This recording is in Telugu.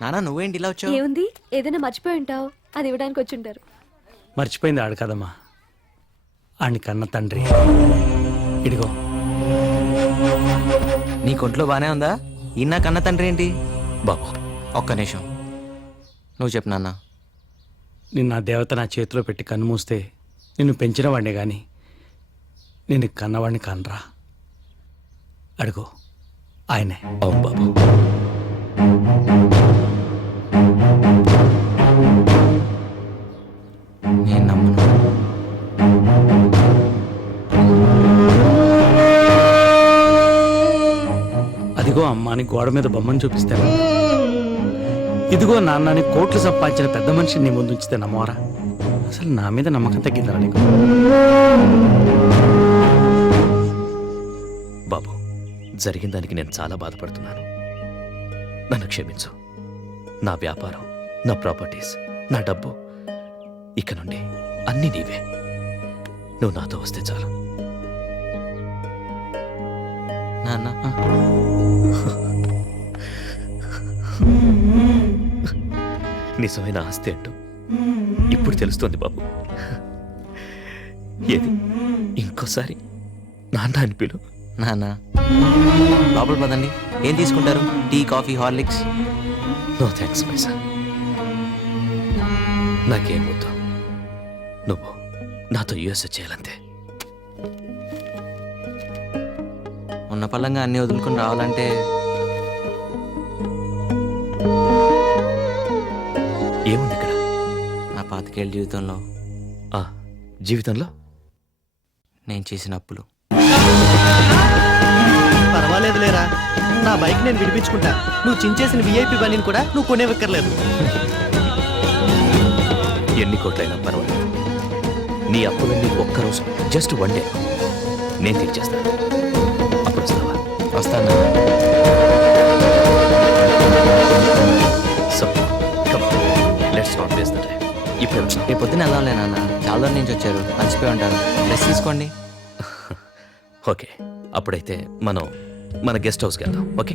నానా నువ్వేంటి ఇలా వచ్చావు? ఏముంది, ఏదైనా మర్చిపోయి ఉంటావు, అది ఇవ్వడానికి వచ్చి ఉంటారు. మర్చిపోయింది ఆడు కదమ్మా, ఆడిని కన్న తండ్రి. ఇడిగో. నీ కొంట్లో బానే ఉందా? ఈయన కన్న తండ్రి ఏంటి? బాబు ఒక్క నిమిషం, నువ్వు చెప్పు నాన్న. నిన్న ఆ దేవత నా చేతిలో పెట్టి కన్ను మూస్తే నిన్ను పెంచిన వాడినే కానీ నిన్ను కన్నవాడిని కనరా. అడుగు, ఆయనే. అవును బాబు. నేను నమ్మను. అదిగో అమ్మాని గోడ మీద బొమ్మను చూపిస్తాను, ఇదిగో నాన్నని కోట్లు సంపాదించిన పెద్ద మనిషిని నీ ముందు ఉంచితే నమ్మోరా? అసలు నా మీద నమ్మకం తగ్గిందా నీకు? బాబు, జరిగిన దానికి నేను చాలా బాధపడుతున్నాను. నన్ను క్షమించు. నా వ్యాపారం, నా ప్రాపర్టీస్, నా డబ్బు, ఇక నుండి అన్నీ నీవే. నువ్వు నాతో వస్తే చాలు. నాన్న నిజమైన ఆస్తి అంటూ ఇప్పుడు తెలుస్తోంది బాబు. ఏది ఇంకోసారి నాన్న అని పిలు. నాన్న లోపల పదండి. ఏం తీసుకుంటారు? Tea, coffee, Horlicks? No thanks my son. నాకేం వద్దు. నువ్వు నాతో యుఎస్ చేయాలంతే. ఉన్న పళ్ళంగా అన్ని వదులుకుని రావాలంటే ఏముంది ఇక్కడ? నా పాతికేళ్ళ జీవితంలో ఆ జీవితంలో నేను చేసిన అప్పులు. పర్వాలేదు లేరా, నా బైక్ నేను విడిపించుకుంటా. నువ్వు చించేసిన విఐపి బండిని కూడా నువ్వు కొనేవక్కర్లేదు. ఎన్ని కోట్లైనా పర్వాలేదు. నీ అప్పులన్నీ ఒక్కరోజు, జస్ట్ వన్ డే నేను తీర్చేస్తాను. అప్పుడు వస్తావా? వస్తాను. So come let's not waste the time. ఇప్పుడు రేపు పొద్దున వెళ్దాంలే నాన్న, చాలా దూరం నుంచి వచ్చారు, మర్చిపోయి ఉంటారు. డ్రెస్ తీసుకోండి. ఓకే, అప్పుడైతే మనం మన గెస్ట్ హౌస్కి వెళ్దాం. ఓకే.